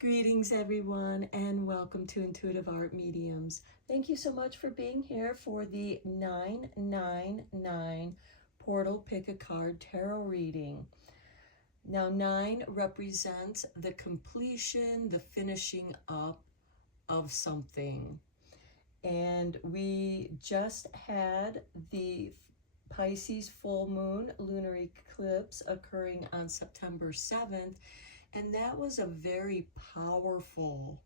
Greetings, everyone, and welcome to Intuitive Art Mediums. Thank you so much for being here for the 999 Portal Pick a Card Tarot reading. Now, 9 represents the completion, the finishing up of something. And we just had the Pisces full moon lunar eclipse occurring on September 7th. And that was a very powerful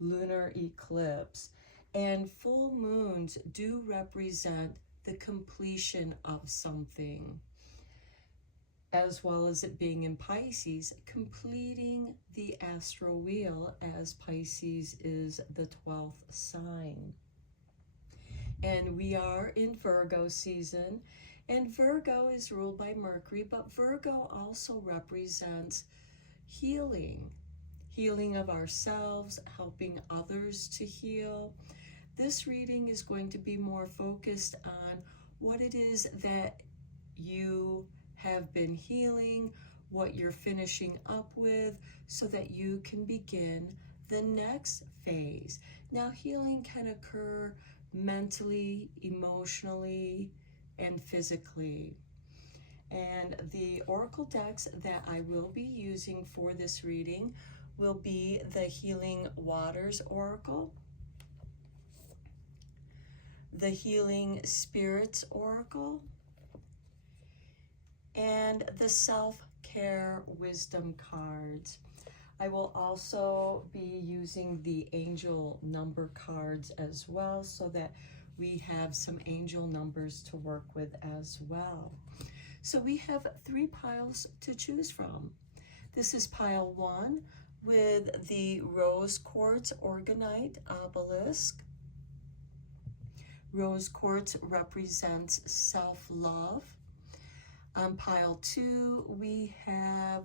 lunar eclipse. And full moons do represent the completion of something, as well as it being in Pisces, completing the astral wheel, as Pisces is the 12th sign. And we are in Virgo season, and Virgo is ruled by Mercury, but Virgo also represents healing of ourselves, helping others to heal. This reading is going to be more focused on what it is that you have been healing, what you're finishing up with, so that you can begin the next phase. Now, healing can occur mentally, emotionally, and physically. And the oracle decks that I will be using for this reading will be the Healing Waters Oracle, the Healing Spirits Oracle, and the Self-Care Wisdom cards. I will also be using the angel number cards as well, so that we have some angel numbers to work with as well. So we have 3 piles to choose from. This is pile 1 with the Rose Quartz Organite Obelisk. Rose Quartz represents self-love. On pile 2, we have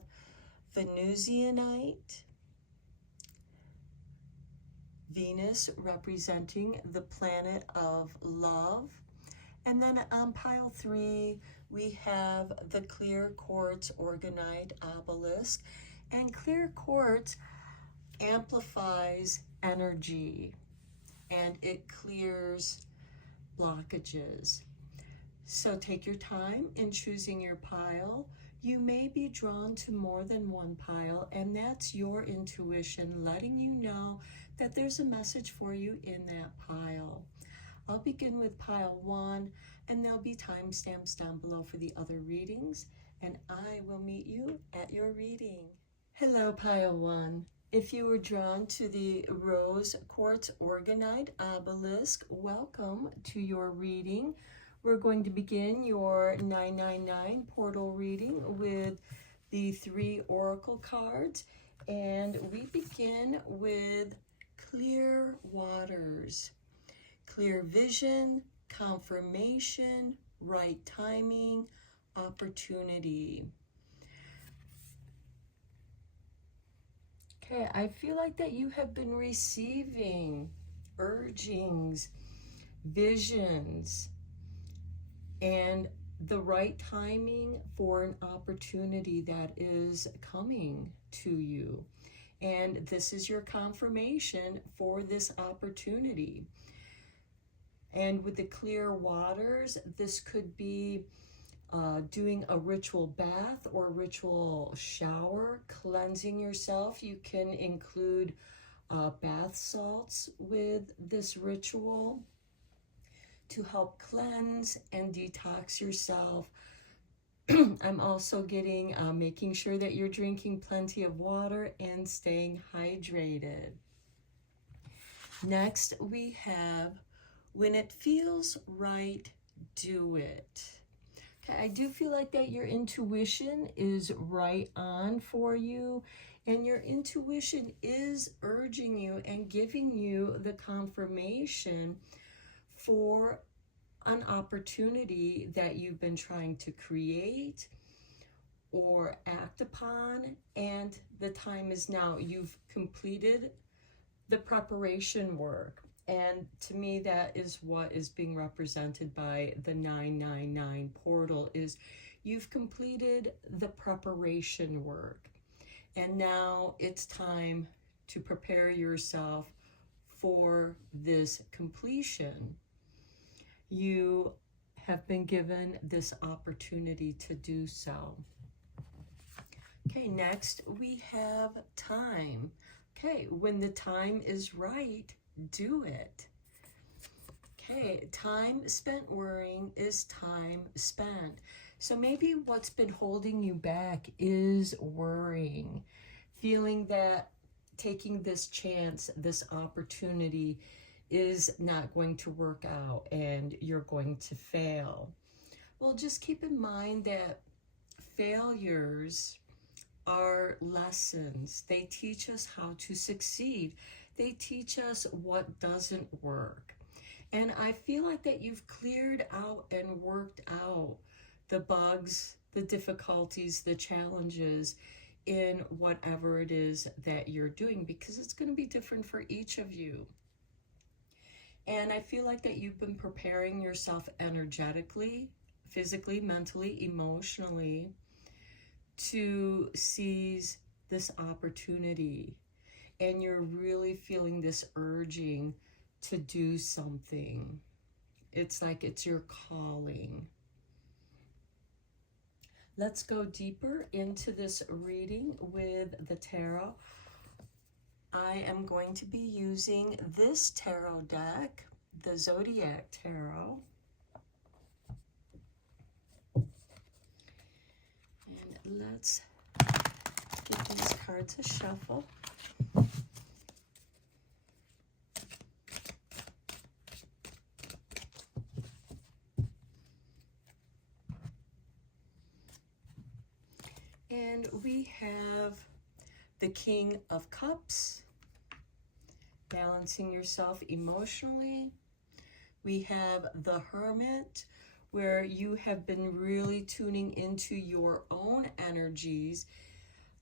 Venusianite, Venus representing the planet of love. And then on pile 3, we have the Clear Quartz Organite Obelisk. And clear quartz amplifies energy and it clears blockages. So take your time in choosing your pile. You may be drawn to more than one pile, and that's your intuition letting you know that there's a message for you in that pile. I'll begin with pile 1, and there'll be timestamps down below for the other readings, and I will meet you at your reading. Hello, pile 1. If you were drawn to the Rose Quartz Organite Obelisk, welcome to your reading. We're going to begin your 999 portal reading with the 3 oracle cards, and we begin with Clear Waters. Clear vision, confirmation, right timing, opportunity. Okay, I feel like that you have been receiving urgings, visions, and the right timing for an opportunity that is coming to you. And this is your confirmation for this opportunity. And with the clear waters, this could be doing a ritual bath or ritual shower, cleansing yourself. You can include bath salts with this ritual to help cleanse and detox yourself. I'm also getting making sure that you're drinking plenty of water and staying hydrated. Next, we have when it feels right, do it. Okay, I do feel like that your intuition is right on for you, and your intuition is urging you and giving you the confirmation for an opportunity that you've been trying to create or act upon, and the time is now. You've completed the preparation work, and to me that is what is being represented by the 999 portal, is you've completed the preparation work, and now it's time to prepare yourself for this completion. You have been given this opportunity to do so. Okay, next we have time. Okay, when the time is right, do it. Okay, time spent worrying is time spent. So maybe what's been holding you back is worrying, feeling that taking this chance, this opportunity is not going to work out and you're going to fail. Well, just keep in mind that failures are lessons. They teach us how to succeed. They teach us what doesn't work. And I feel like that you've cleared out and worked out the bugs, the difficulties, the challenges in whatever it is that you're doing, because it's going to be different for each of you. And I feel like that you've been preparing yourself energetically, physically, mentally, emotionally to seize this opportunity. And you're really feeling this urging to do something. It's like it's your calling. Let's go deeper into this reading with the tarot. I am going to be using this tarot deck, the Zodiac Tarot. And let's give these cards a shuffle. And we have the King of Cups, balancing yourself emotionally. We have the Hermit, where you have been really tuning into your own energies,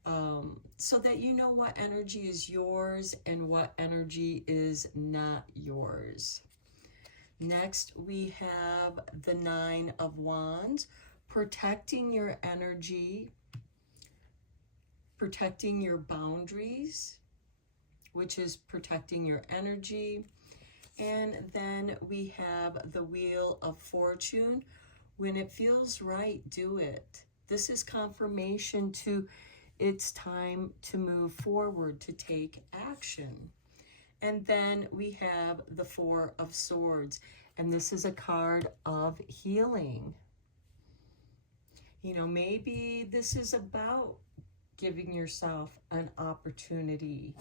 so that you know what energy is yours and what energy is not yours. Next, we have the Nine of Wands, protecting your energy, protecting your boundaries, which is protecting your energy. And then we have the Wheel of Fortune. When it feels right, do it. This is confirmation to it's time to move forward, to take action. And then we have the Four of Swords, and this is a card of healing. You know, maybe this is about giving yourself an opportunity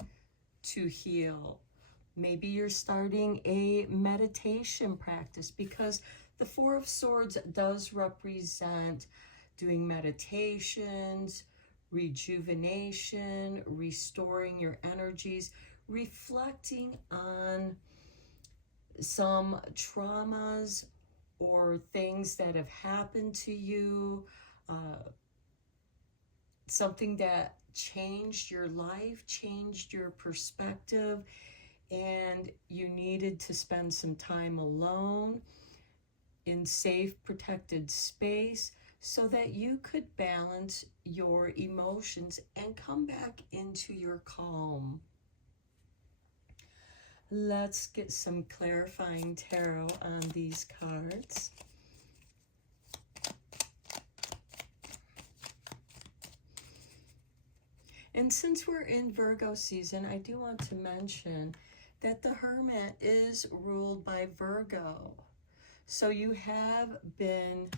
to heal. Maybe you're starting a meditation practice, because the Four of Swords does represent doing meditations, rejuvenation, restoring your energies, reflecting on some traumas or things that have happened to you, something that changed your life, changed your perspective, and you needed to spend some time alone in safe, protected space so that you could balance your emotions and come back into your calm. Let's get some clarifying tarot on these cards. And since we're in Virgo season, I do want to mention that the Hermit is ruled by Virgo. So you have been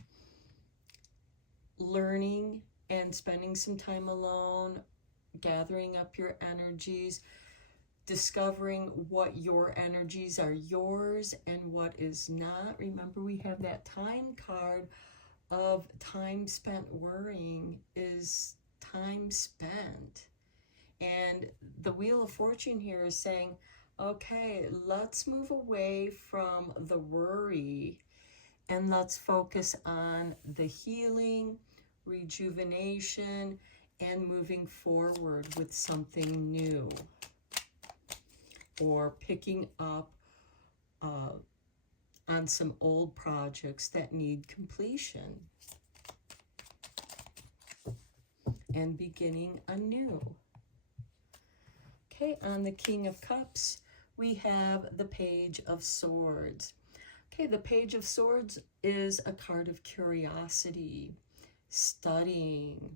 learning and spending some time alone, gathering up your energies, discovering what your energies are yours and what is not. Remember, we have that time card of time spent worrying is time spent. And the Wheel of Fortune here is saying, okay, let's move away from the worry and let's focus on the healing, rejuvenation, and moving forward with something new, or picking up on some old projects that need completion and beginning anew. Okay, on the King of Cups, we have the Page of Swords. Okay, the Page of Swords is a card of curiosity, studying.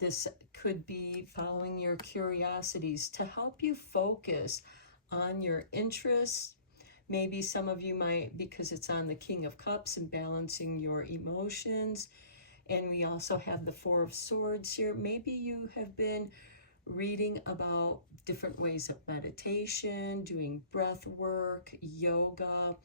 This could be following your curiosities to help you focus on your interests. Maybe some of you might, because it's on the King of Cups, and balancing your emotions. And we also have the Four of Swords here. Maybe you have been reading about different ways of meditation, doing breath work, yoga,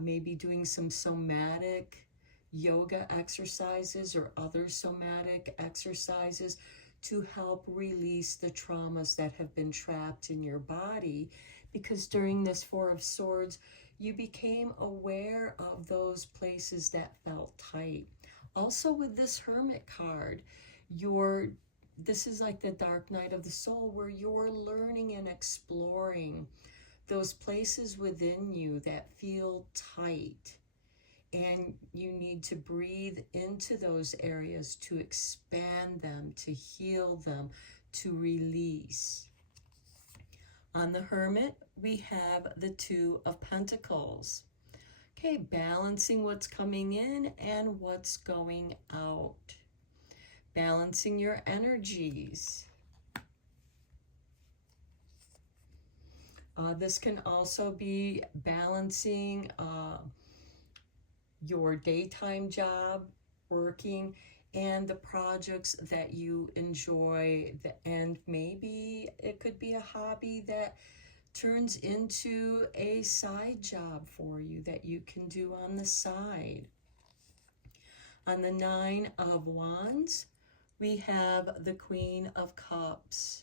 maybe doing some somatic yoga exercises or other somatic exercises to help release the traumas that have been trapped in your body. Because during this Four of Swords, you became aware of those places that felt tight. Also with this Hermit card, this is like the dark night of the soul, where you're learning and exploring those places within you that feel tight. And you need to breathe into those areas to expand them, to heal them, to release. On the Hermit, we have the Two of Pentacles. Okay, balancing what's coming in and what's going out. Balancing your energies. This can also be balancing your daytime job, working, and the projects that you enjoy. And maybe it could be a hobby that turns into a side job for you that you can do on the side. On the Nine of Wands, we have the Queen of Cups.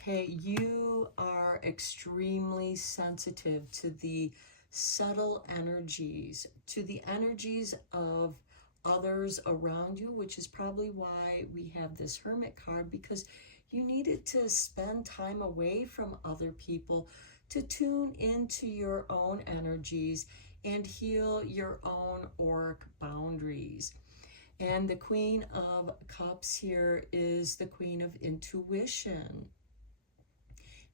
Okay, you are extremely sensitive to the subtle energies, to the energies of others around you, which is probably why we have this Hermit card, because you needed to spend time away from other people to tune into your own energies and heal your own auric boundaries. And the Queen of Cups here is the Queen of Intuition.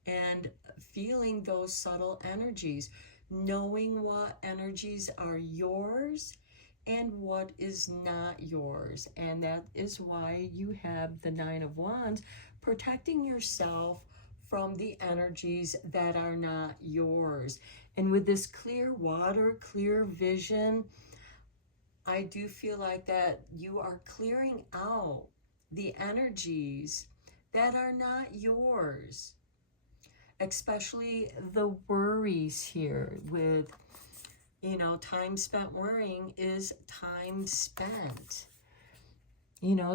And feeling those subtle energies, knowing what energies are yours and what is not yours. And that is why you have the Nine of Wands, protecting yourself from the energies that are not yours. And with this clear water, clear vision, I do feel like that you are clearing out the energies that are not yours. Especially the worries here with, time spent worrying is time spent.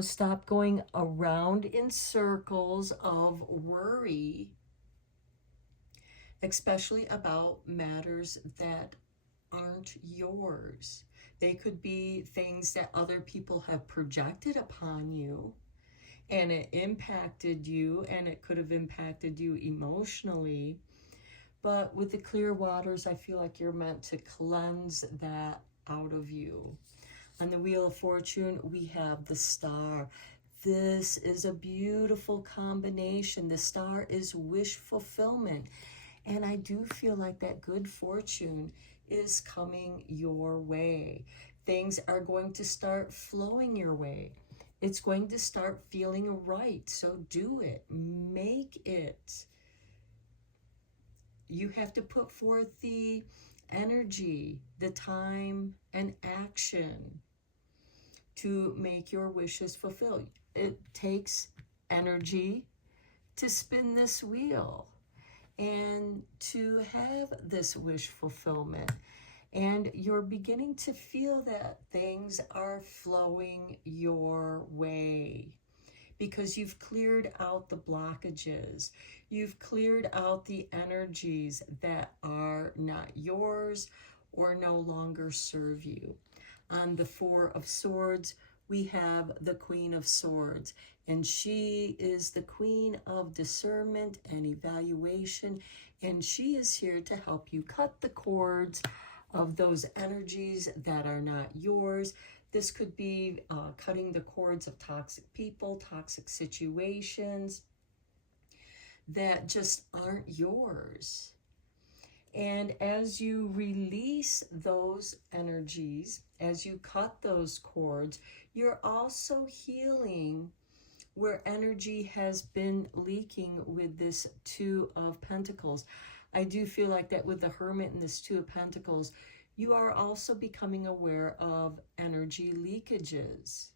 Stop going around in circles of worry, especially about matters that aren't yours. They could be things that other people have projected upon you, and it impacted you, and it could have impacted you emotionally. But with the clear waters, I feel like you're meant to cleanse that out of you. On the Wheel of Fortune, we have the Star. This is a beautiful combination. The Star is wish fulfillment. And I do feel like that good fortune is coming your way. Things are going to start flowing your way. It's going to start feeling right. So do it. Make it. You have to put forth the energy, the time, and action to make your wishes fulfilled. It takes energy to spin this wheel and to have this wish fulfillment. And you're beginning to feel that things are flowing your way because you've cleared out the blockages. You've cleared out the energies that are not yours or no longer serve you. On the Four of Swords, we have the Queen of Swords, and she is the Queen of discernment and evaluation, and she is here to help you cut the cords of those energies that are not yours. This could be cutting the cords of toxic people, toxic situations, that just aren't yours. And as you release those energies, as you cut those cords, you're also healing where energy has been leaking with this Two of Pentacles. I do feel like that with the Hermit and this Two of Pentacles, you are also becoming aware of energy leakages.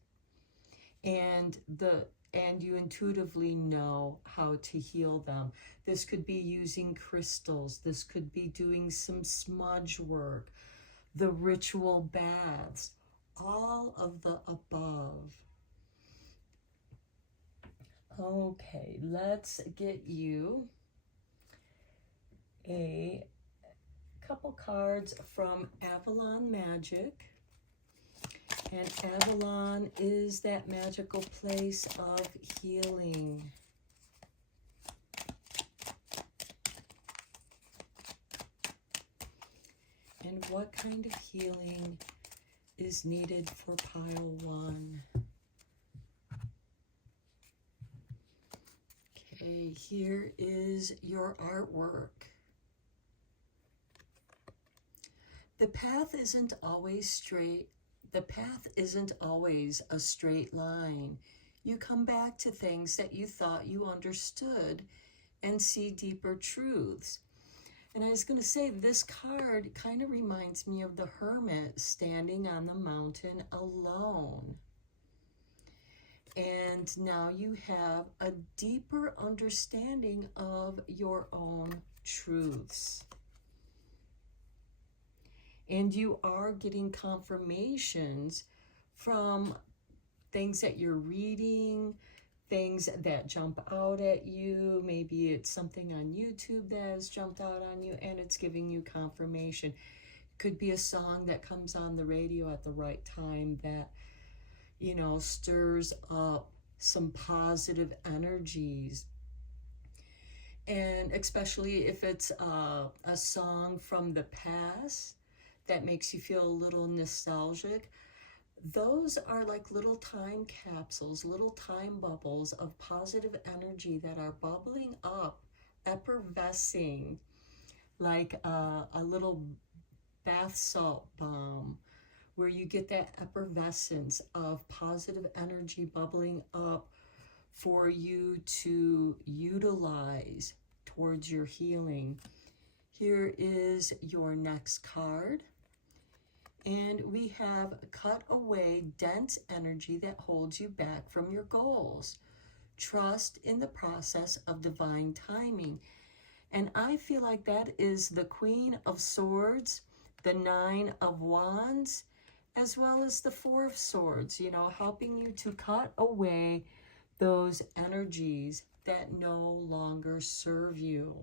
And you intuitively know how to heal them. This could be using crystals. This could be doing some smudge work, the ritual baths, all of the above. Okay, let's get you a couple cards from Avalon Magic. And Avalon is that magical place of healing. And what kind of healing is needed for pile one? Okay, here is your artwork. The path isn't always straight. The path isn't always a straight line. You come back to things that you thought you understood and see deeper truths. And I was going to say, this card kind of reminds me of the Hermit standing on the mountain alone. And now you have a deeper understanding of your own truths. And you are getting confirmations from things that you're reading, things that jump out at you. Maybe it's something on YouTube that has jumped out on you and it's giving you confirmation. It could be a song that comes on the radio at the right time that, you know, stirs up some positive energies. And especially if it's a song from the past that makes you feel a little nostalgic, those are like little time capsules, little time bubbles of positive energy that are bubbling up, effervescing, like a little bath salt bomb, where you get that effervescence of positive energy bubbling up for you to utilize towards your healing. Here is your next card. And we have cut away dense energy that holds you back from your goals. Trust in the process of divine timing. And I feel like that is the Queen of Swords, the Nine of Wands, as well as the Four of Swords, you know, helping you to cut away those energies that no longer serve you.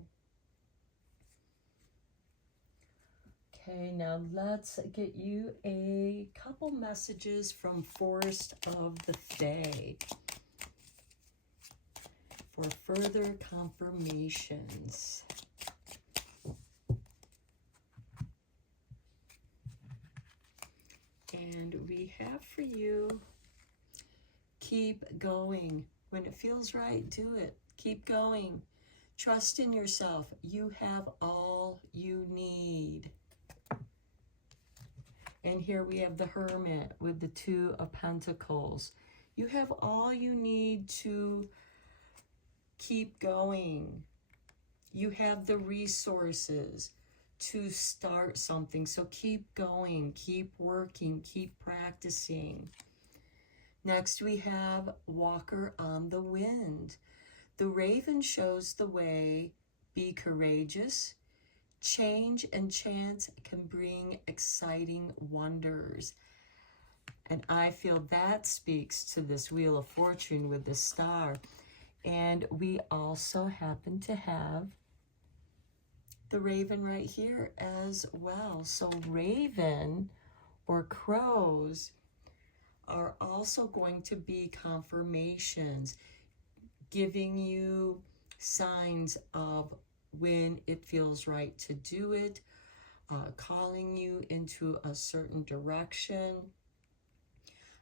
Okay, now let's get you a couple messages from Forest of the Fae for further confirmations. And we have for you, keep going. When it feels right, do it. Keep going. Trust in yourself. You have all you need. And here we have the Hermit with the Two of Pentacles. You have all you need to keep going. You have the resources to start something. So keep going, keep working, keep practicing. Next we have Walker on the Wind. The raven shows the way. Be courageous. Change and chance can bring exciting wonders. And I feel that speaks to this Wheel of Fortune with the star. And we also happen to have the raven right here as well. So raven or crows are also going to be confirmations, giving you signs of when it feels right to do it, calling you into a certain direction.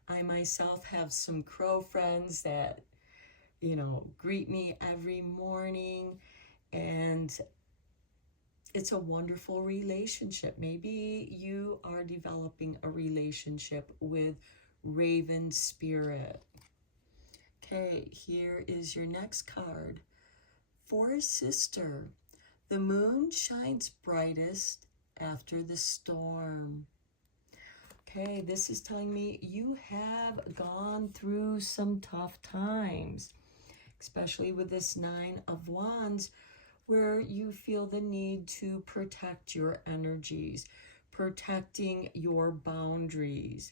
I myself have some crow friends that greet me every morning. And it's a wonderful relationship. Maybe you are developing a relationship with Raven Spirit. Okay, here is your next card. For a sister, the moon shines brightest after the storm. Okay, this is telling me you have gone through some tough times, especially with this Nine of Wands, where you feel the need to protect your energies, protecting your boundaries.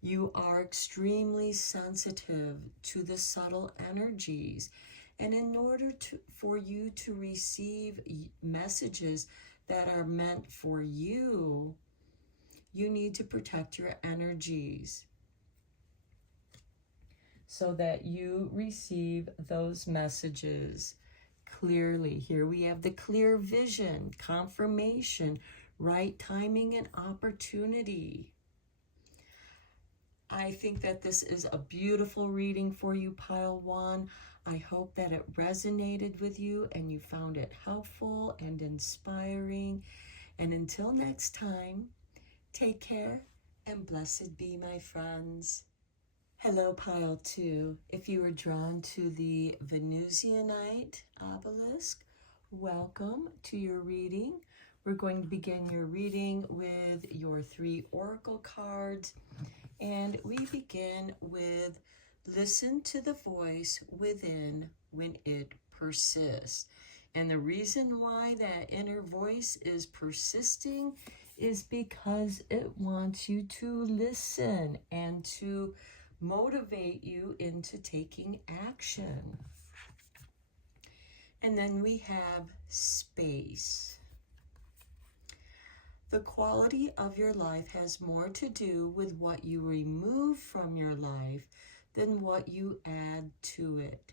You are extremely sensitive to the subtle energies. And in order for you to receive messages that are meant for you, you need to protect your energies so that you receive those messages clearly. Here we have the clear vision, confirmation, right timing, and opportunity. I think that this is a beautiful reading for you, Pile 1. I hope that it resonated with you and you found it helpful and inspiring. And until next time, take care and blessed be, my friends. Hello, Pile 2. If you were drawn to the Venusianite obelisk, welcome to your reading. We're going to begin your reading with your 3 oracle cards. And we begin with listen to the voice within when it persists. And the reason why that inner voice is persisting is because it wants you to listen and to motivate you into taking action. And then we have space. The quality of your life has more to do with what you remove from your life than what you add to it.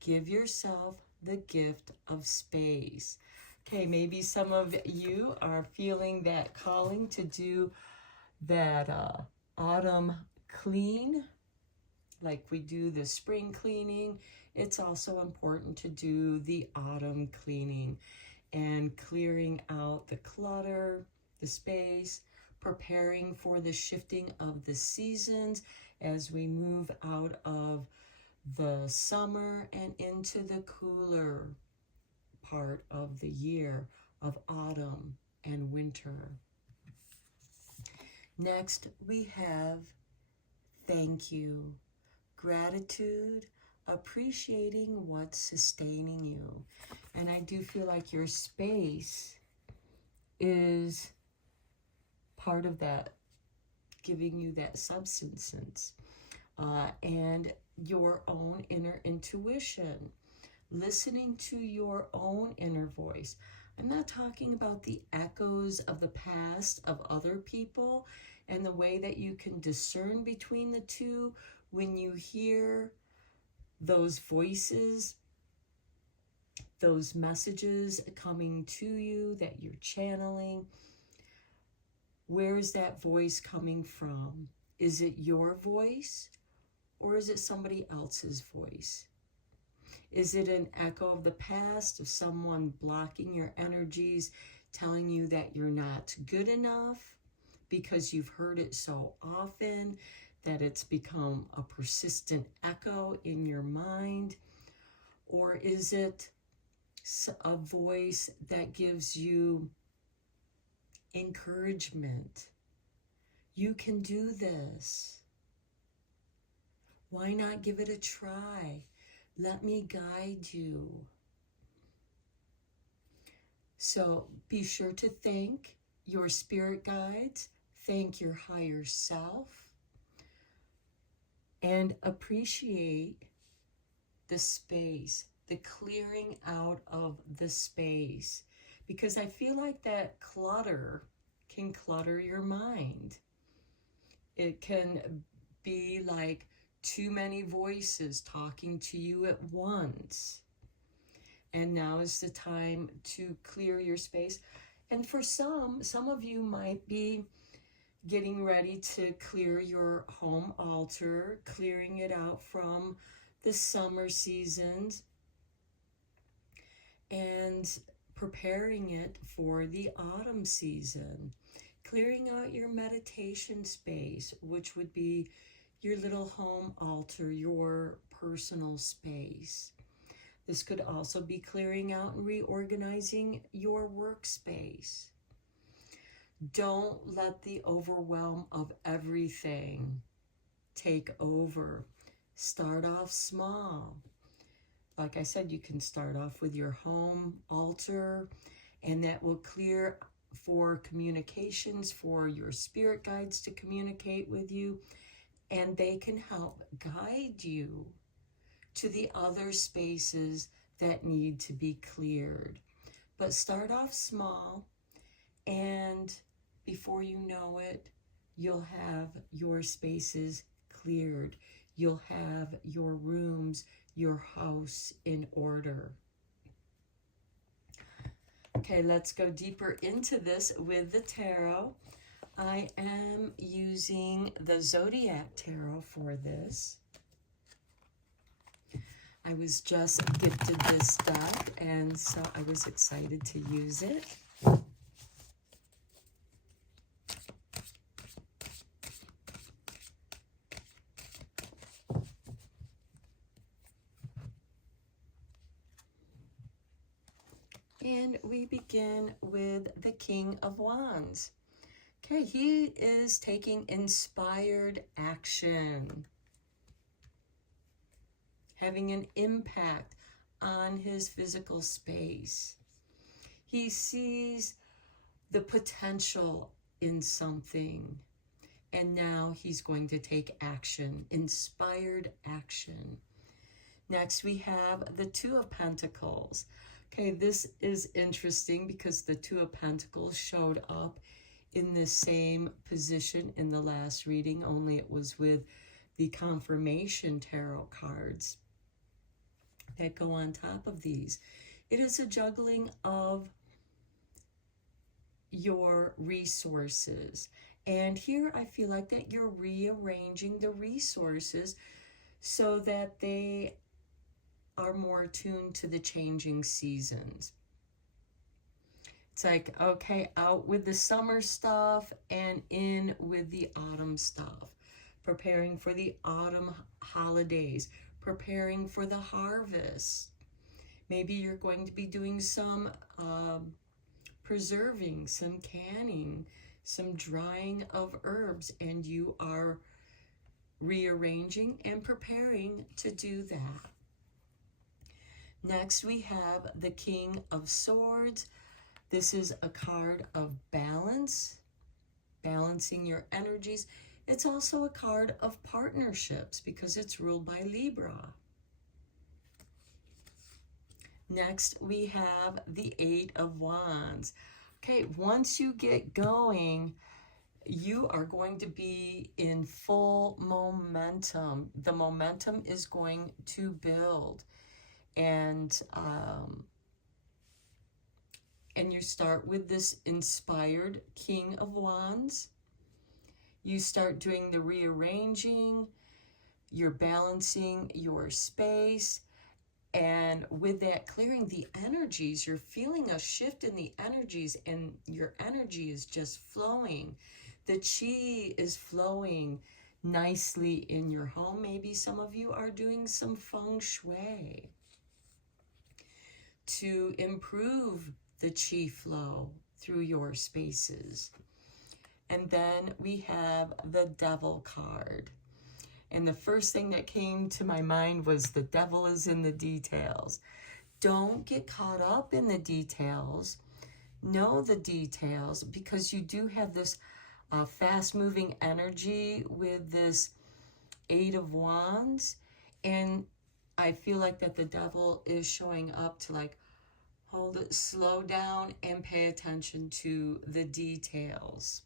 Give yourself the gift of space. Okay, maybe some of you are feeling that calling to do that autumn clean, like we do the spring cleaning. It's also important to do the autumn cleaning and clearing out the clutter, the space, preparing for the shifting of the seasons as we move out of the summer and into the cooler part of the year of autumn and winter. Next, we have thank you, gratitude, appreciating what's sustaining you. And I do feel like your space is part of that, giving you that substance, and your own inner intuition, listening to your own inner voice. I'm not talking about the echoes of the past of other people and the way that you can discern between the two when you hear those voices, those messages coming to you that you're channeling. Where is that voice coming from? Is it your voice or is it somebody else's voice? Is it an echo of the past, of someone blocking your energies, telling you that you're not good enough because you've heard it so often that it's become a persistent echo in your mind? Or is it a voice that gives you encouragement? You can do this. Why not give it a try? Let me guide you. So be sure to thank your spirit guides, thank your higher self, and appreciate the space, the clearing out of the space. Because I feel like that clutter can clutter your mind. It can be like too many voices talking to you at once. And now is the time to clear your space. And for some of you might be getting ready to clear your home altar, clearing it out from the summer seasons and preparing it for the autumn season. Clearing out your meditation space, which would be your little home altar, your personal space. This could also be clearing out and reorganizing your workspace. Don't let the overwhelm of everything take over. Start off small. Like I said, you can start off with your home altar, and that will clear for communications, for your spirit guides to communicate with you, and they can help guide you to the other spaces that need to be cleared. But start off small, and before you know it, you'll have your spaces cleared. You'll have your rooms, your house in order. Okay, let's go deeper into this with the tarot. I am using the Zodiac Tarot for this. I was just gifted this deck, and so I was excited to use it. And we begin with the King of Wands. Okay, he is taking inspired action, having an impact on his physical space. He sees the potential in something, and now he's going to take action, inspired action. Next, we have the Two of Pentacles. Okay, this is interesting because the Two of Pentacles showed up in the same position in the last reading, only it was with the confirmation tarot cards that go on top of these. It is a juggling of your resources. And here I feel like that you're rearranging the resources so that they are more attuned to the changing seasons. It's like, okay, out with the summer stuff and in with the autumn stuff. Preparing for the autumn holidays, preparing for the harvest. Maybe you're going to be doing some preserving, some canning, some drying of herbs, and you are rearranging and preparing to do that. Next, we have the King of Swords. This is a card of balance, balancing your energies. It's also a card of partnerships because it's ruled by Libra. Next, we have the Eight of Wands. Okay, once you get going, you are going to be in full momentum. The momentum is going to build. And you start with this inspired King of Wands. You start doing the rearranging, you're balancing your space, and with that clearing the energies, you're feeling a shift in the energies, and your energy is just flowing. The chi is flowing nicely in your home. Maybe some of you are doing some feng shui to improve the chi flow through your spaces. And then we have the Devil card. And the first thing that came to my mind was the devil is in the details. Don't get caught up in the details. Know the details, because you do have this fast-moving energy with this Eight of Wands. And I feel like that the devil is showing up to like, hold it, slow down, and pay attention to the details.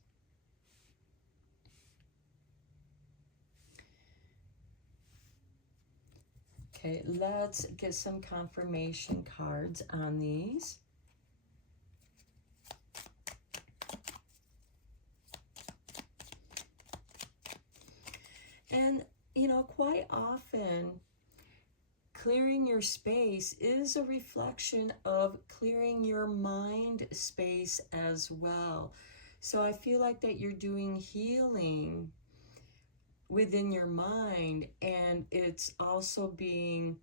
Okay, let's get some confirmation cards on these. And, you know, quite often clearing your space is a reflection of clearing your mind space as well. So I feel like that you're doing healing within your mind, and it's also being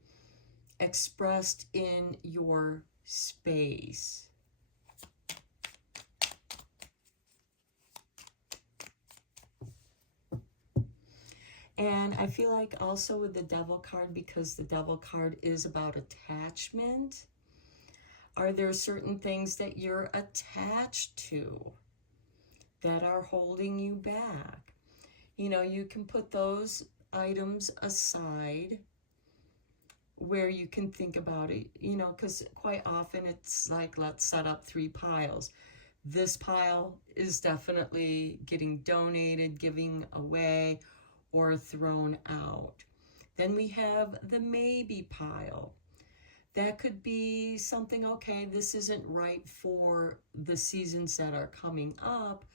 expressed in your space. And I feel like also with the Devil card, because the Devil card is about attachment, are there certain things that you're attached to that are holding you back? You know, you can put those items aside where you can think about it, you know, because quite often it's like, let's set up 3 piles. This pile is definitely getting donated, giving away, or thrown out. Then we have the maybe pile. That could be something, okay, this isn't right for the seasons that are coming up,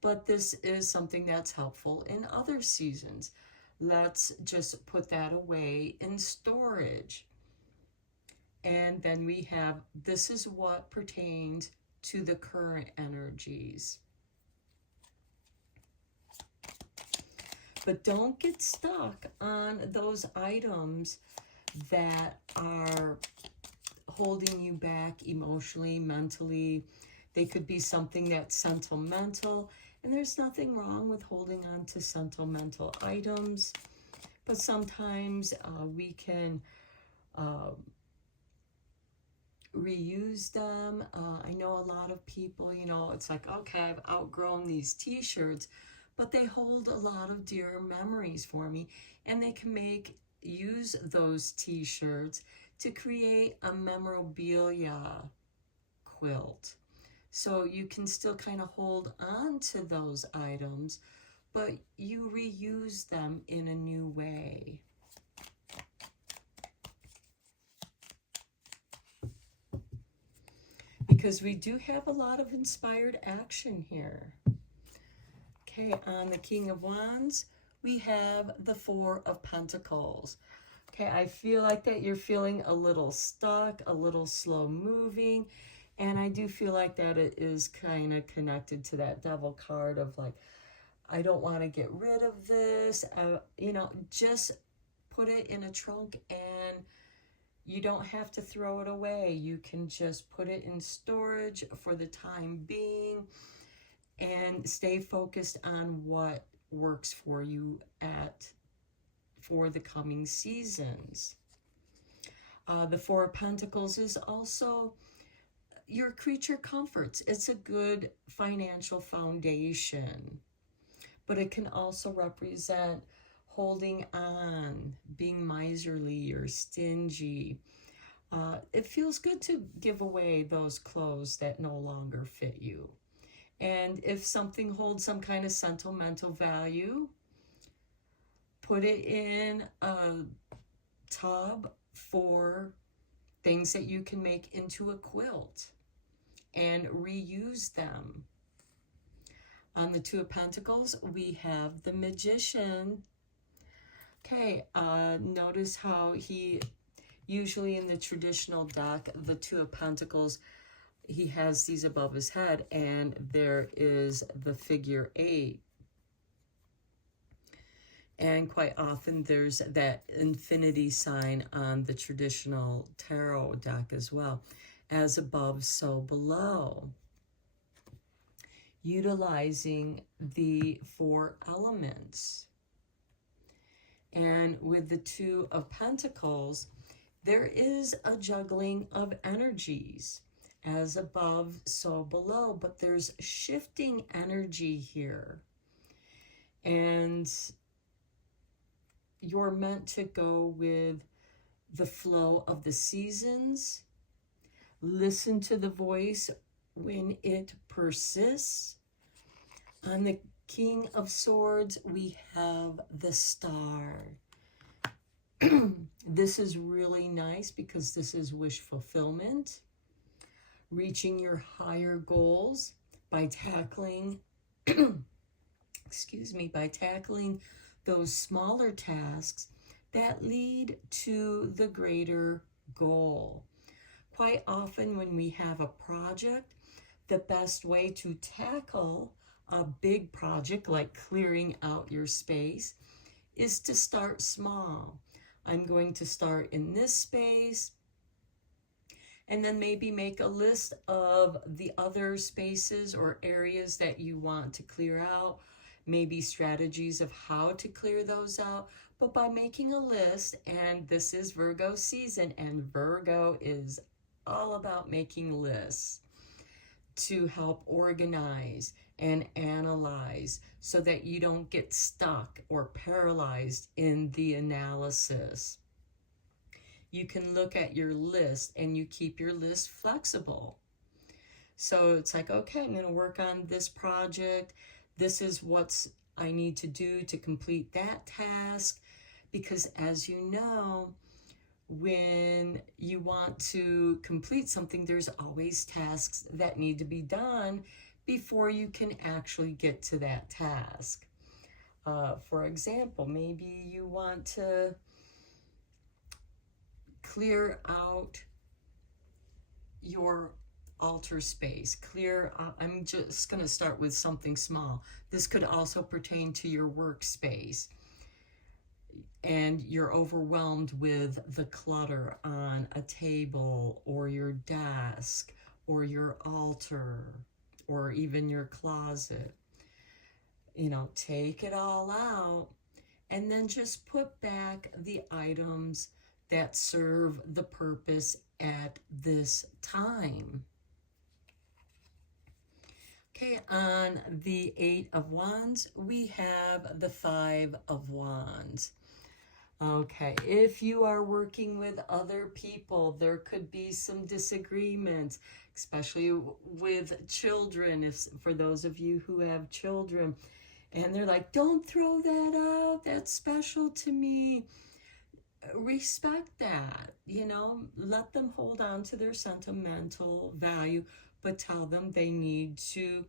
but this is something that's helpful in other seasons. Let's just put that away in storage. And then we have, this is what pertains to the current energies. But don't get stuck on those items that are holding you back emotionally, mentally. They could be something that's sentimental, and there's nothing wrong with holding on to sentimental items. But sometimes we can reuse them. I know a lot of people, you know, it's like, okay, I've outgrown these t-shirts, but they hold a lot of dear memories for me, and they can use those t-shirts to create a memorabilia quilt. So you can still kind of hold on to those items, but you reuse them in a new way. Because we do have a lot of inspired action here. Okay, on the King of Wands, we have the 4 of Pentacles. Okay, I feel like that you're feeling a little stuck, a little slow moving, and I do feel like that it is kind of connected to that Devil card of like, I don't want to get rid of this. You know, just put it in a trunk, and you don't have to throw it away. You can just put it in storage for the time being and stay focused on what works for you for the coming seasons. The 4 of Pentacles is also your creature comforts. It's a good financial foundation, but it can also represent holding on, being miserly or stingy. It feels good to give away those clothes that no longer fit you. And if something holds some kind of sentimental value, put it in a tub for things that you can make into a quilt and reuse them. On the 2 of Pentacles, we have the Magician. Okay, notice how he, usually in the traditional deck, the 2 of Pentacles, he has these above his head, and there is the figure 8. And quite often there's that infinity sign on the traditional tarot deck as well. As above, so below. Utilizing the 4 elements. And with the 2 of Pentacles, there is a juggling of energies. As above, so below. But there's shifting energy here. And you're meant to go with the flow of the seasons. Listen to the voice when it persists. On the King of Swords, we have the Star. This is really nice because this is wish fulfillment. Reaching your higher goals by tackling, excuse me, by tackling those smaller tasks that lead to the greater goal. Quite often when we have a project, the best way to tackle a big project like clearing out your space is to start small. I'm going to start in this space, and then maybe make a list of the other spaces or areas that you want to clear out, maybe strategies of how to clear those out. But by making a list, and this is Virgo season, and Virgo is all about making lists to help organize and analyze so that you don't get stuck or paralyzed in the analysis. You can look at your list and you keep your list flexible. So it's like, okay, I'm going to work on this project. This is what I need to do to complete that task. Because as you know, when you want to complete something, there's always tasks that need to be done before you can actually get to that task. For example, maybe you want to clear out your altar space. I'm just going to start with something small. This could also pertain to your workspace, and you're overwhelmed with the clutter on a table or your desk or your altar or even your closet. Take it all out and then just put back the items that serve the purpose at this time. Okay, on the 8 of Wands, we have the 5 of Wands. Okay, if you are working with other people, there could be some disagreements, especially with children, for those of you who have children. And they're like, don't throw that out, that's special to me. Respect that, let them hold on to their sentimental value, but tell them they need to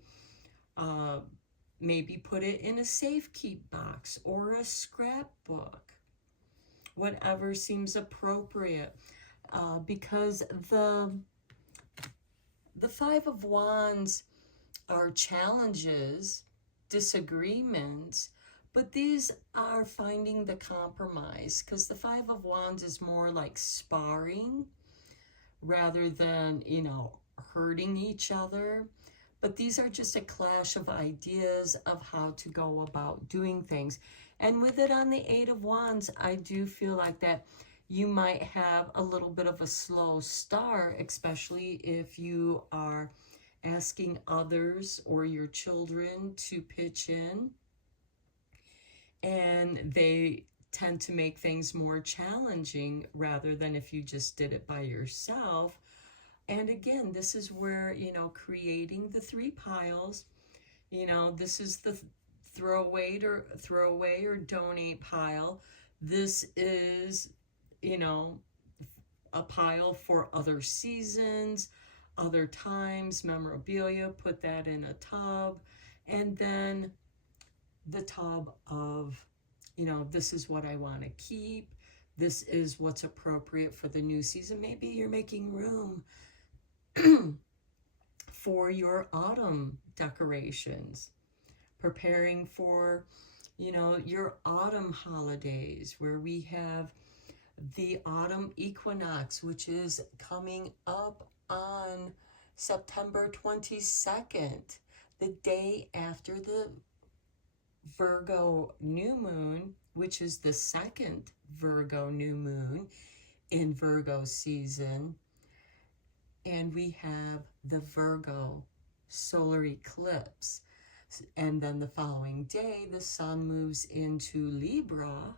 maybe put it in a safe keep box or a scrapbook, whatever seems appropriate, because the 5 of Wands are challenges, disagreements, but these are finding the compromise, because the 5 of Wands is more like sparring rather than, hurting each other. But these are just a clash of ideas of how to go about doing things. And with it on the 8 of Wands, I do feel like that you might have a little bit of a slow start, especially if you are asking others or your children to pitch in. And they tend to make things more challenging rather than if you just did it by yourself. And again, this is where, creating the 3 piles, this is the throw away or donate pile. This is, a pile for other seasons, other times, memorabilia, put that in a tub. And then the tub of, this is what I want to keep. This is what's appropriate for the new season. Maybe you're making room for your autumn decorations, preparing for, your autumn holidays, where we have the autumn equinox, which is coming up on September 22nd, the day after the Virgo new moon, which is the second Virgo new moon in Virgo season. And we have the Virgo solar eclipse. And then the following day, the sun moves into Libra,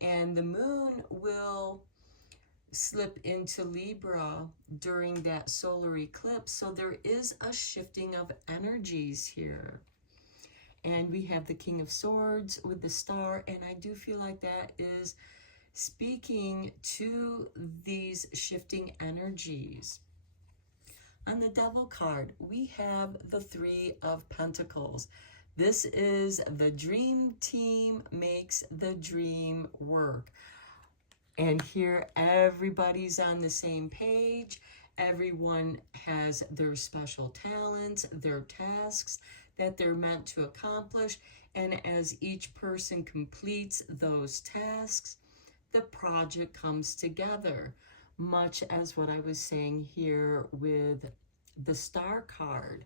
and the moon will slip into Libra during that solar eclipse. So there is a shifting of energies here. And we have the King of Swords with the star, and I do feel like that is speaking to these shifting energies. On the Devil card, we have the 3 of Pentacles. This is the dream team makes the dream work. And here everybody's on the same page. Everyone has their special talents, their tasks that they're meant to accomplish. And as each person completes those tasks, the project comes together. Much as what I was saying here with the star card,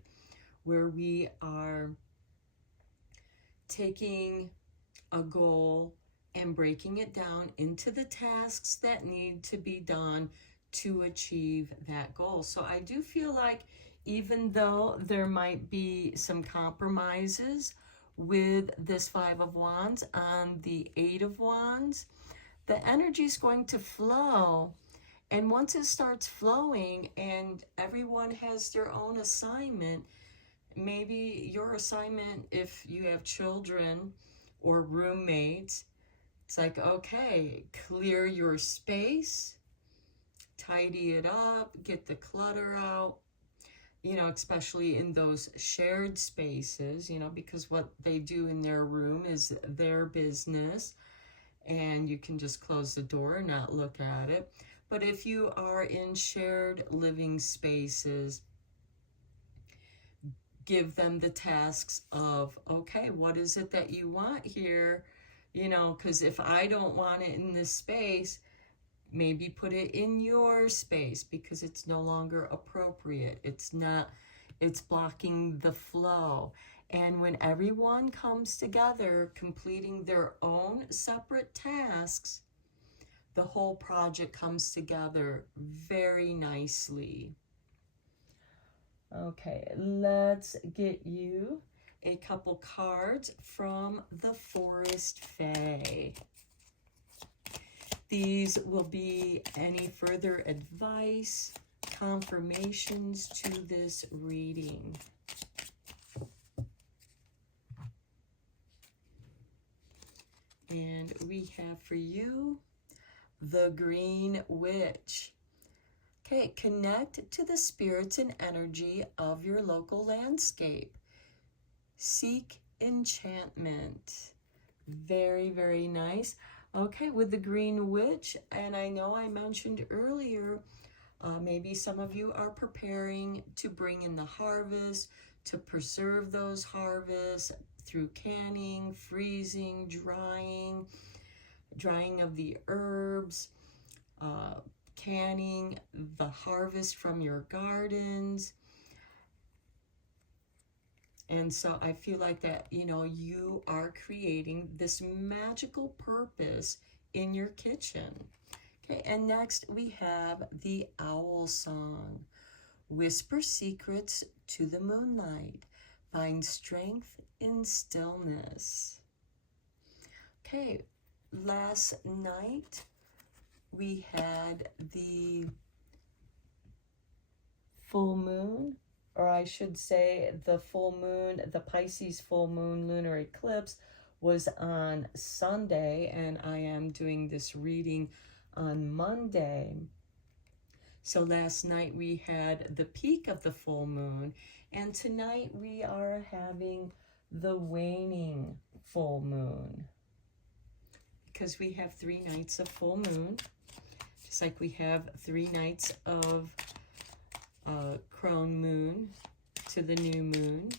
where we are taking a goal and breaking it down into the tasks that need to be done to achieve that goal. So I do feel like even though there might be some compromises with this Five of Wands on the Eight of Wands, the energy is going to flow. And once it starts flowing and everyone has their own assignment, maybe your assignment, if you have children or roommates, it's like, okay, clear your space, tidy it up, get the clutter out, you know, especially in those shared spaces, you know, because what they do in their room is their business and you can just close the door and not look at it. But if you are in shared living spaces, give them the tasks of, okay, what is it that you want here? You know, because if I don't want it in this space, maybe put it in your space because it's no longer appropriate. It's not, it's blocking the flow. And when everyone comes together, completing their own separate tasks, the whole project comes together very nicely. Okay, let's get you a couple cards from the Forest Fae. These will be any further advice, confirmations to this reading. And we have for you the Green Witch. Okay, connect to the spirits and energy of your local landscape. Seek enchantment. Very, very nice. Okay, with the Green Witch, and I know I mentioned earlier, maybe some of you are preparing to bring in the harvest, to preserve those harvests through canning, freezing, drying of the herbs, canning the harvest from your gardens. And so I feel like that, you know, you are creating this magical purpose in your kitchen. Okay, and next we have the Owl Song. Whisper secrets to the moonlight. Find strength in stillness. Okay, last night we had the full moon, or I should say the full moon, the Pisces full moon lunar eclipse was on Sunday, and I am doing this reading on Monday. So last night we had the peak of the full moon, and tonight we are having the waning full moon, because we have 3 nights of full moon, just like we have 3 nights of crone moon to the new moon.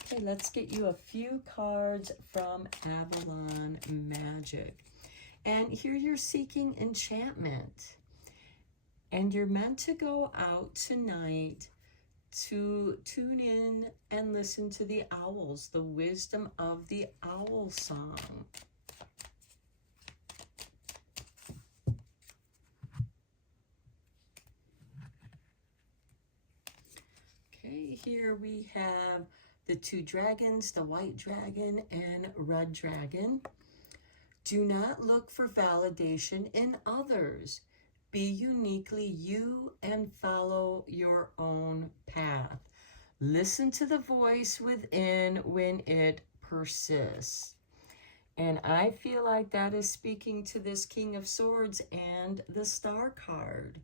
Okay, let's get you a few cards from Avalon Magic. And here you're seeking enchantment. And you're meant to go out tonight to tune in and listen to the owls, the wisdom of the owl song. Okay, here we have the 2 dragons, the white dragon and red dragon. Do not look for validation in others. Be uniquely you and follow your own path. Listen to the voice within when it persists. And I feel like that is speaking to this King of Swords and the Star card.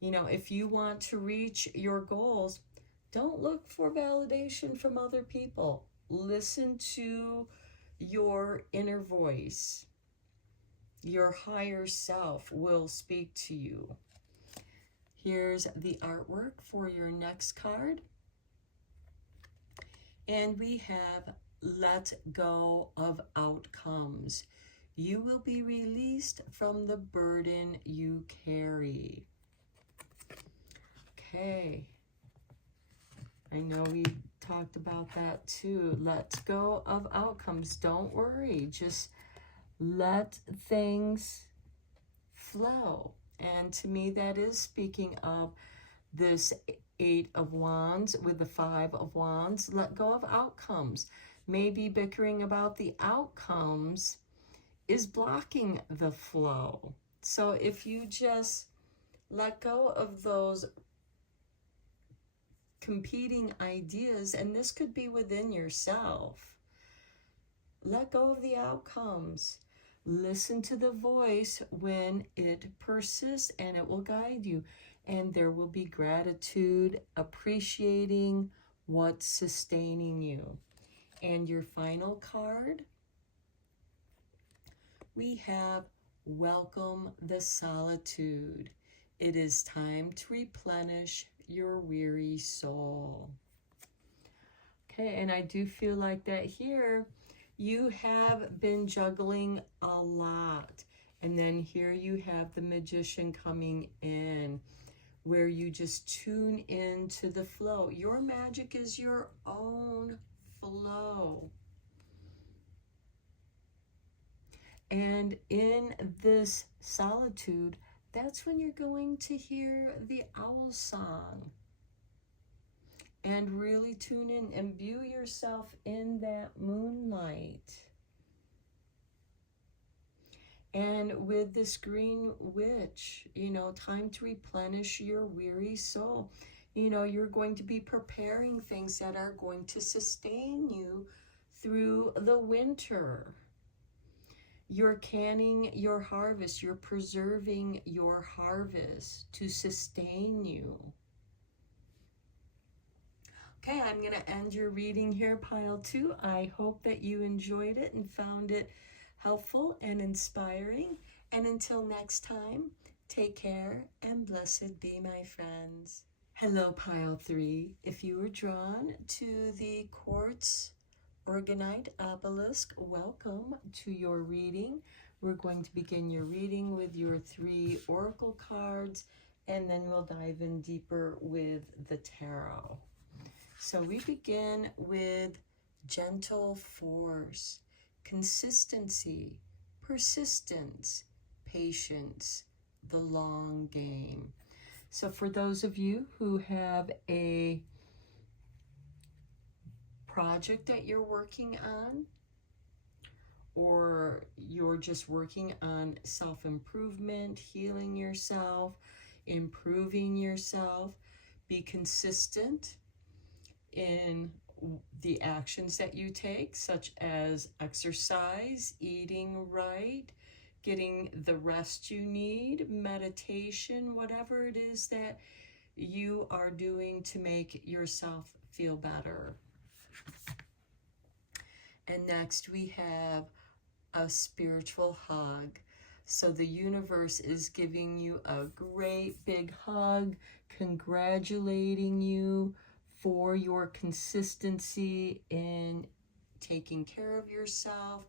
You know, if you want to reach your goals, Don't look for validation from other people. Listen to your inner voice. Your higher self will speak to you. Here's the artwork for your next card. And we have let go of outcomes. You will be released from the burden you carry. Okay. I know we talked about that too. Let go of outcomes. Don't worry. Just let things flow. And to me, that is speaking of this 8 of Wands with the 5 of Wands. Let go of outcomes. Maybe bickering about the outcomes is blocking the flow. So if you just let go of those competing ideas, and this could be within yourself, let go of the outcomes. Listen to the voice when it persists, and it will guide you. And there will be gratitude, appreciating what's sustaining you. And your final card, we have welcome the solitude. It is time to replenish your weary soul. Okay, and I do feel like that here, you have been juggling a lot. And then here you have the Magician coming in, where you just tune into the flow. Your magic is your own flow. And in this solitude, that's when you're going to hear the owl song. And really tune in, imbue yourself in that moonlight. And with this green witch, you know, time to replenish your weary soul. You know, you're going to be preparing things that are going to sustain you through the winter. You're canning your harvest. You're preserving your harvest to sustain you. Okay, I'm going to end your reading here, pile 2. I hope that you enjoyed it and found it helpful and inspiring. And until next time, take care and blessed be, my friends. Hello, pile 3. If you were drawn to the quartz organite obelisk, welcome to your reading. We're going to begin your reading with your 3 oracle cards, and then we'll dive in deeper with the tarot. So we begin with gentle force, consistency, persistence, patience, the long game. So for those of you who have a project that you're working on, or you're just working on self-improvement, healing yourself, improving yourself, be consistent in the actions that you take, such as exercise, eating right, getting the rest you need, meditation, whatever it is that you are doing to make yourself feel better. And next we have a spiritual hug. So the universe is giving you a great big hug, congratulating you for your consistency in taking care of yourself,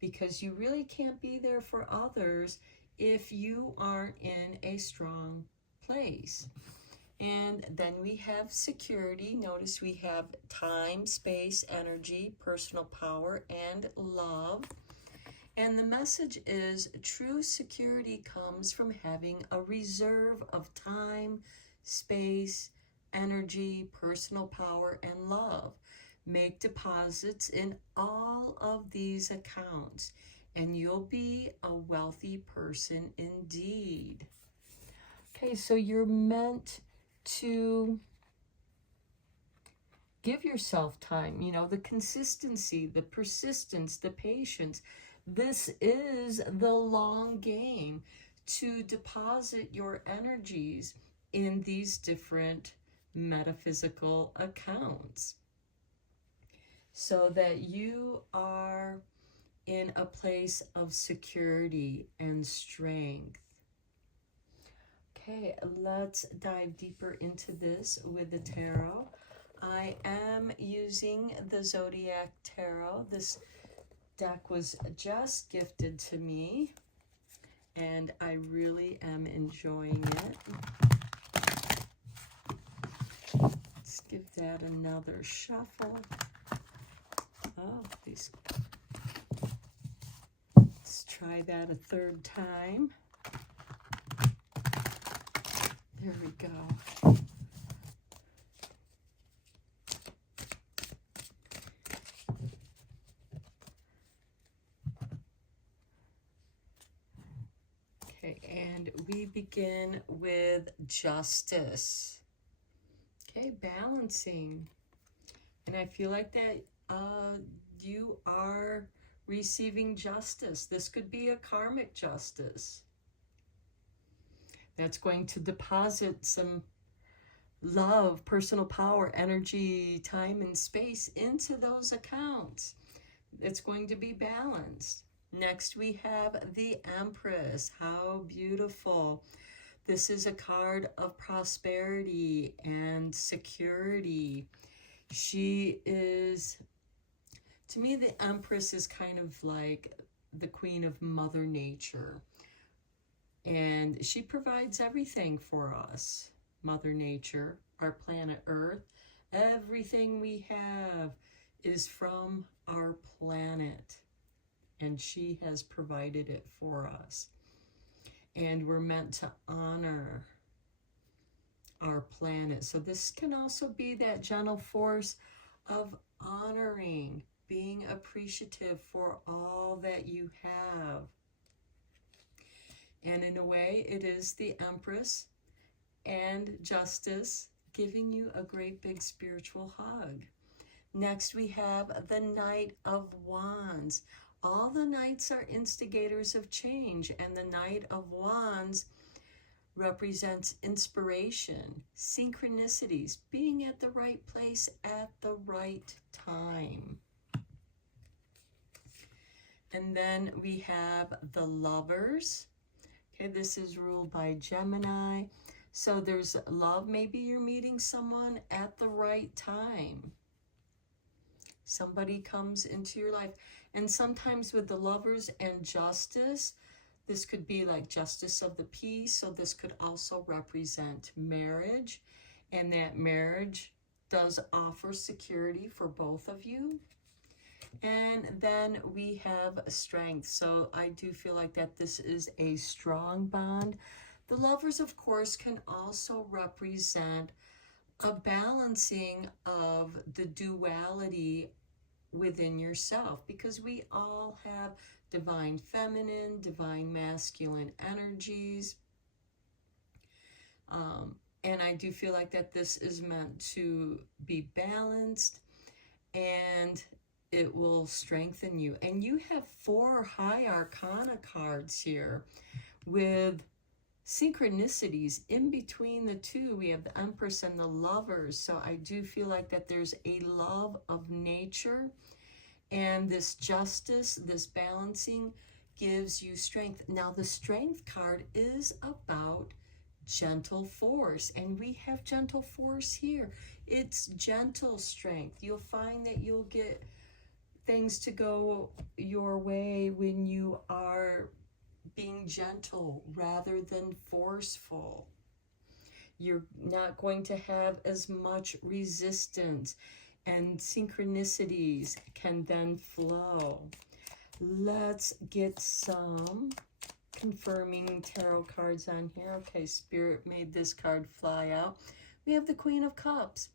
because you really can't be there for others if you aren't in a strong place. And then we have security. Notice we have time, space, energy, personal power, and love. And the message is true security comes from having a reserve of time, space, energy, personal power, and love. Make deposits in all of these accounts, and you'll be a wealthy person indeed. Okay, so you're meant to give yourself time, you know, the consistency, the persistence, the patience. This is the long game, to deposit your energies in these different metaphysical accounts, so that you are in a place of security and strength. Okay, let's dive deeper into this with the tarot. I am using the Zodiac Tarot. This deck was just gifted to me, and I really am enjoying it. Let's give that another shuffle. Oh, these. Let's try that a third time. There we go. Okay, and we begin with justice. Okay, balancing. And I feel like that you are receiving justice. This could be a karmic justice that's going to deposit some love, personal power, energy, time, and space into those accounts. It's going to be balanced. Next, we have the Empress. How beautiful. This is a card of prosperity and security. She is, to me, the Empress is kind of like the queen of Mother Nature. And she provides everything for us. Mother Nature, our planet Earth, everything we have is from our planet. And she has provided it for us. And we're meant to honor our planet. So this can also be that gentle force of honoring, being appreciative for all that you have. And in a way, it is the Empress and Justice giving you a great big spiritual hug. Next, we have the Knight of Wands. All the Knights are instigators of change, and the Knight of Wands represents inspiration, synchronicities, being at the right place at the right time. And then we have the Lovers. Okay, this is ruled by Gemini. So there's love. Maybe you're meeting someone at the right time. Somebody comes into your life. And sometimes with the Lovers and Justice, this could be like justice of the peace. So this could also represent marriage. And that marriage does offer security for both of you. And then we have strength. So I do feel like that this is a strong bond. The Lovers, of course, can also represent a balancing of the duality within yourself, because we all have divine feminine, divine masculine energies. And I do feel like that this is meant to be balanced, and it will strengthen you. And you have 4 high arcana cards here with synchronicities in between the two. We have the Empress and the Lovers. So I do feel like that there's a love of nature, and this justice, this balancing gives you strength. Now the Strength card is about gentle force, and we have gentle force here. It's gentle strength. You'll find that you'll get things to go your way when you are being gentle rather than forceful. You're not going to have as much resistance, and synchronicities can then flow. Let's get some confirming tarot cards on here. Okay, Spirit made this card fly out. We have the Queen of Cups.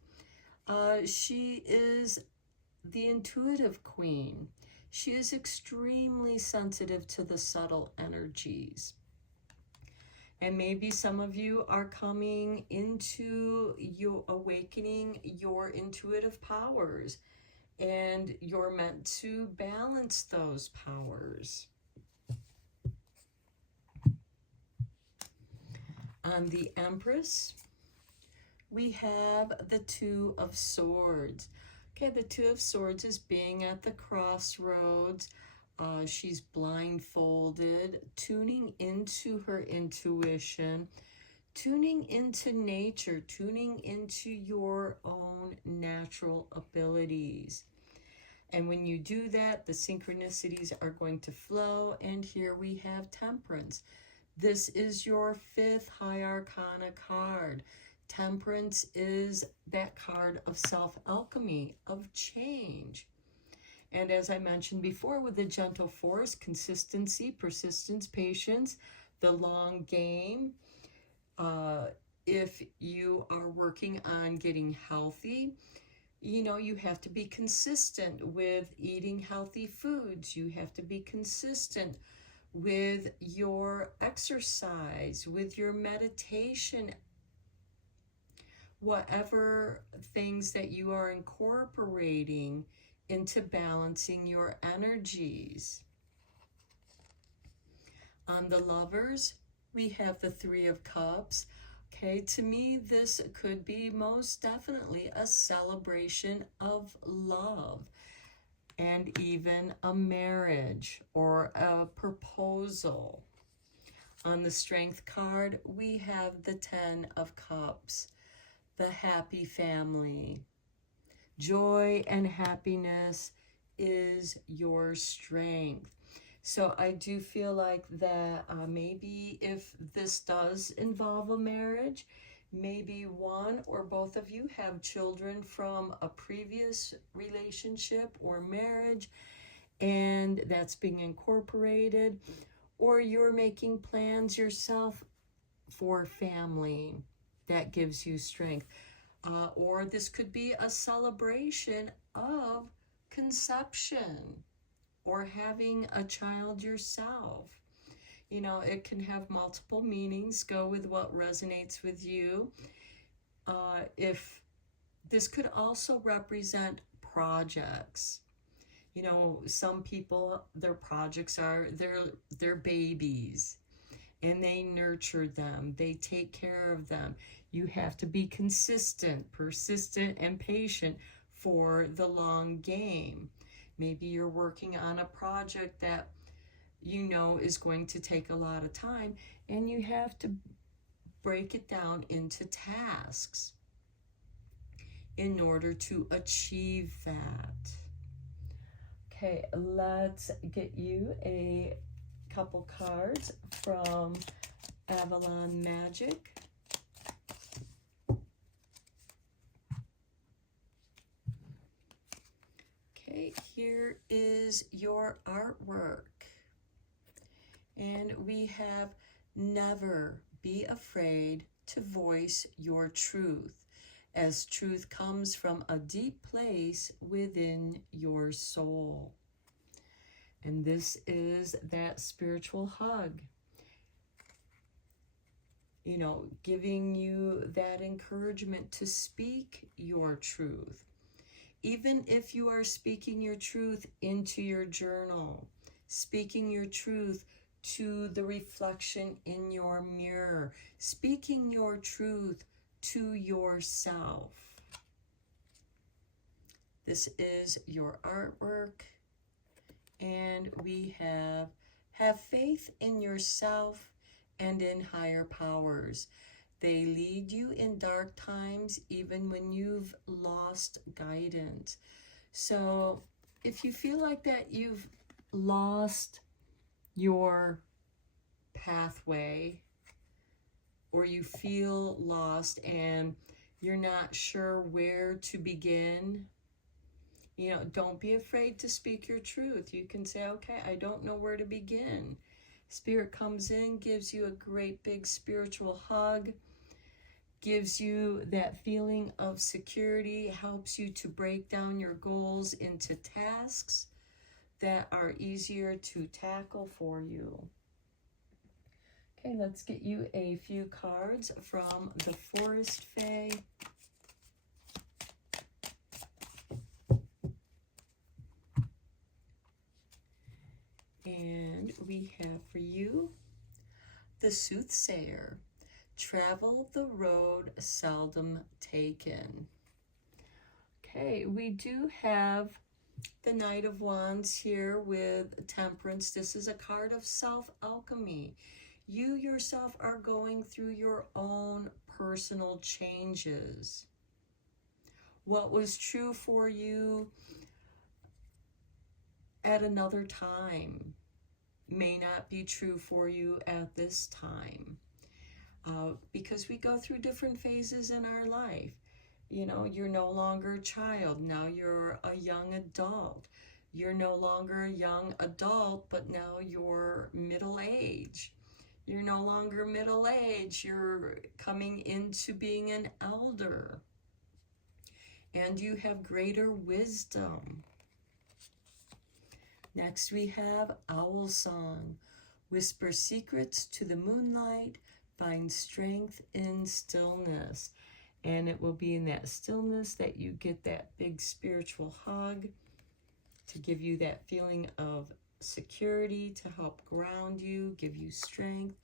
She is the intuitive queen. She is extremely sensitive to the subtle energies. And maybe some of you are coming into your awakening your intuitive powers, and you're meant to balance those powers. On the Empress, we have the Two of Swords. Okay, the Two of Swords is being at the crossroads. She's blindfolded, tuning into her intuition, tuning into nature, tuning into your own natural abilities. And when you do that, the synchronicities are going to flow. And here we have Temperance. This is your 5th High Arcana card. Temperance is that card of self-alchemy, of change. And as I mentioned before, with the Gentle Force, consistency, persistence, patience, the long game. If you are working on getting healthy, you know, you have to be consistent with eating healthy foods. You have to be consistent with your exercise, with your meditation, whatever things that you are incorporating into balancing your energies. On the Lovers, we have the Three of Cups. Okay, to me, this could be most definitely a celebration of love and even a marriage or a proposal. On the Strength card, we have the Ten of Cups, the happy family. Joy and happiness is your strength. So I do feel like that maybe if this does involve a marriage, maybe one or both of you have children from a previous relationship or marriage, and that's being incorporated, or you're making plans yourself for family that gives you strength. Or this could be a celebration of conception, or having a child yourself. You know, it can have multiple meanings. Go with what resonates with you. If this could also represent projects. You know, some people, their projects are their babies, and they nurture them. They take care of them. You have to be consistent, persistent, and patient for the long game. Maybe you're working on a project that you know is going to take a lot of time, and you have to break it down into tasks in order to achieve that. Okay, let's get you a couple cards from Avalon Magic. Okay, here is your artwork. And we have never be afraid to voice your truth, as truth comes from a deep place within your soul. And this is that spiritual hug. You know, giving you that encouragement to speak your truth. Even if you are speaking your truth into your journal, speaking your truth to the reflection in your mirror, speaking your truth to yourself. This is your artwork. And we have faith in yourself and in higher powers. They lead you in dark times, even when you've lost guidance. So if you feel like that you've lost your pathway, or you feel lost and you're not sure where to begin, you know, don't be afraid to speak your truth. You can say, okay, I don't know where to begin. Spirit comes in, gives you a great big spiritual hug, gives you that feeling of security, helps you to break down your goals into tasks that are easier to tackle for you. Okay, let's get you a few cards from the Forest Fae. And we have for you the Soothsayer. Travel the road seldom taken. Okay, we do have the Knight of Wands here with Temperance. This is a card of self-alchemy. You yourself are going through your own personal changes. What was true for you at another time may not be true for you at this time. Because we go through different phases in our life. You know, you're no longer a child. Now you're a young adult. You're no longer a young adult, but now you're middle age. You're no longer middle age. You're coming into being an elder. And you have greater wisdom. Next we have Owl Song. Whisper secrets to the moonlight. Find strength in stillness. And it will be in that stillness that you get that big spiritual hug to give you that feeling of security, to help ground you, give you strength.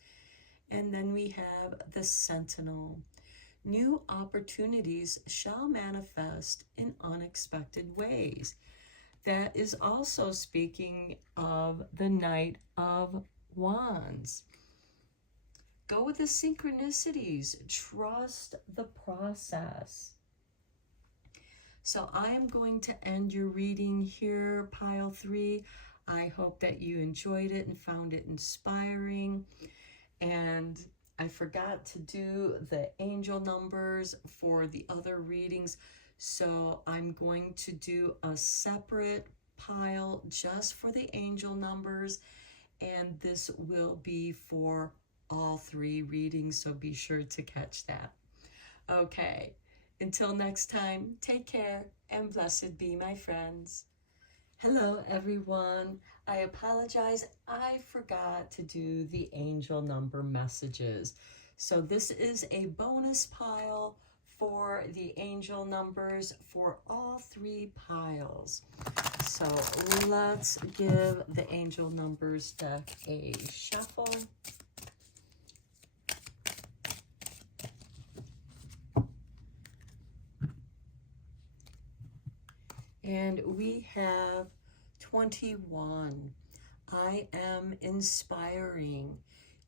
And then we have the Sentinel. New opportunities shall manifest in unexpected ways. That is also speaking of the Knight of Wands. Go with the synchronicities. Trust the process. So I am going to end your reading here, pile 3. I hope that you enjoyed it and found it inspiring. And I forgot to do the angel numbers for the other readings. So I'm going to do a separate pile just for the angel numbers. And this will be for all 3 readings, so be sure to catch that. Okay, until next time, take care and blessed be, my friends. Hello, everyone. I apologize, I forgot to do the angel number messages. So this is a bonus pile for the angel numbers for all 3 piles. So let's give the angel numbers deck a shuffle. And we have 21. I am inspiring.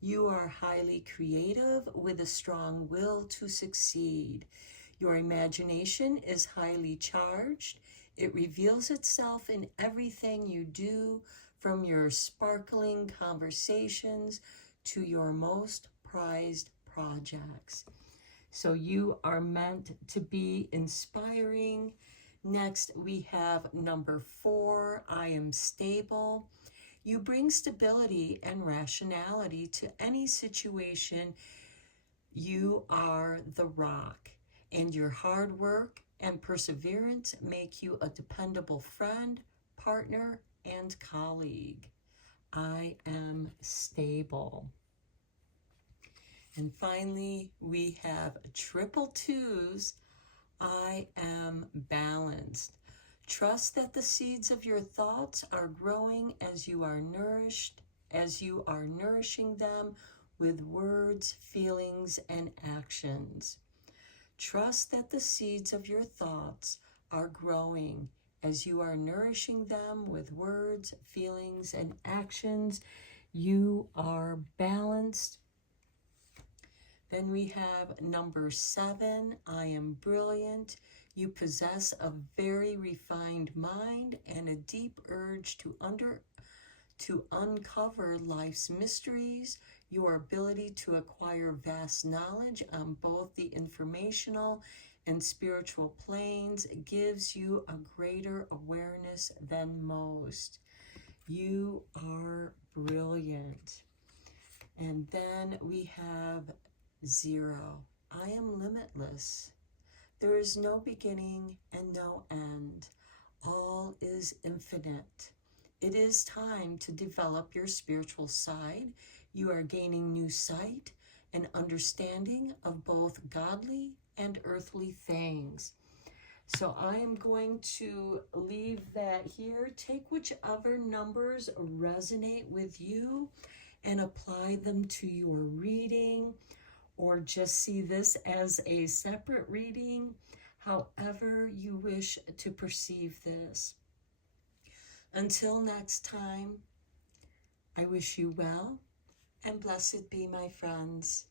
You are highly creative with a strong will to succeed. Your imagination is highly charged. It reveals itself in everything you do, from your sparkling conversations to your most prized projects. So you are meant to be inspiring. Next, we have number 4, I am stable. You bring stability and rationality to any situation. You are the rock, and your hard work and perseverance make you a dependable friend, partner, and colleague. I am stable. And finally, we have triple 2s. I am balanced. Trust that the seeds of your thoughts are growing as you are nourishing them with words, feelings, and actions. Trust that the seeds of your thoughts are growing as you are nourishing them with words, feelings, and actions. You are balanced. Then we have number 7, I am brilliant. You possess a very refined mind and a deep urge to uncover life's mysteries. Your ability to acquire vast knowledge on both the informational and spiritual planes gives you a greater awareness than most. You are brilliant. And then we have 0. I am limitless. There is no beginning and no end. All is infinite. It is time to develop your spiritual side. You are gaining new sight and understanding of both godly and earthly things. So I am going to leave that here. Take whichever numbers resonate with you and apply them to your reading. or just see this as a separate reading, however you wish to perceive this. Until next time, I wish you well, and blessed be, my friends.